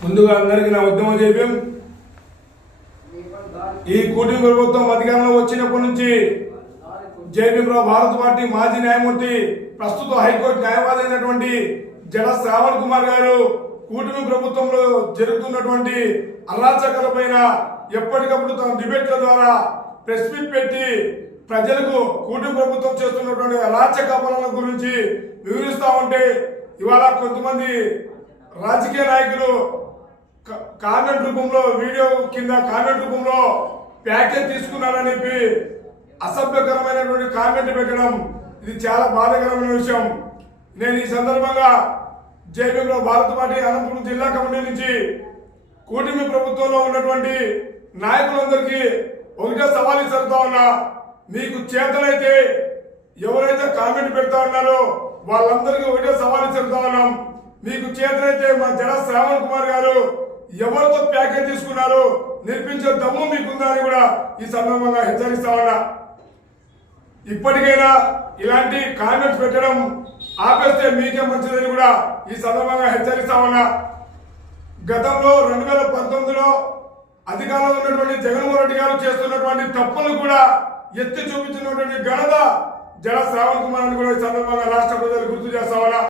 ముందుగా అందరికీ నా ఉద్యమ జైవ్యం ఈ కూటమి ప్రభుత్వం అధికారంలో వచ్చినప్పటి నుంచి జేపీరావు భారత పార్టీ మాజీ న్యాయమూర్తి ప్రస్తుత హైకోర్టు న్యాయవాది అయినటువంటి జడ శ్రావణ్ కుమార్ గారు కూటమి ప్రభుత్వంలో జరుగుతున్నటువంటి అరాచకాల పైన ఎప్పటికప్పుడు తన డిబేట్ల ద్వారా ప్రెస్ మీట్ పెట్టి ప్రజలకు కూటమి ప్రభుత్వం చేస్తున్నటువంటి అరాచక పనుల గురించి వివరిస్తా ఉంటే ఇవాళ కొంతమంది రాజకీయ నాయకులు కామెంట్ రూపంలో వీడియో కింద కామెంట్ రూపంలో ప్యాకేజ్ తీసుకున్నారని చెప్పి అసభ్యకరమైనటువంటి కామెంట్ పెట్టడం ఇది చాలా బాధాకరమైన విషయం. నేను ఈ సందర్భంగా జేపీలో భారత పార్టీ అనంతపురం జిల్లా కమిటీ నుంచి కూటమి ప్రభుత్వంలో ఉన్నటువంటి నాయకులందరికీ ఒకటే సవాల్ ఇస్తుతా ఉన్నా మీకు చేతనైతే ఎవరైతే కామెంట్ పెడతా ఉన్నారో వాళ్ళందరికీ ఒకటే మీకు చేతనైతే మా జడ శ్రావణ్ కుమార్ గారు ఎవరితో ప్యాకేజ్ తీసుకున్నారు నిర్మించే దమ్ము మీకుందా అని కూడా ఈ సందర్భంగా హెచ్చరిస్తా ఉన్నా. ఇప్పటికైనా ఇలాంటి కామెంట్స్ పెట్టడం ఆపేస్తే మీకే మంచిదని కూడా ఈ సందర్భంగా హెచ్చరిస్తా ఉన్నా. గతంలో రెండు వేల పంతొమ్మిదిలో అధికారంలో ఉన్నటువంటి జగన్మోహన్ రెడ్డి గారు చేస్తున్నటువంటి తప్పులు కూడా ఎత్తి చూపించినటువంటి ఘనత జల శ్రావణ్ కుమార్ అని కూడా ఈ సందర్భంగా రాష్ట్ర ప్రజలు గుర్తు చేస్తా ఉన్నా.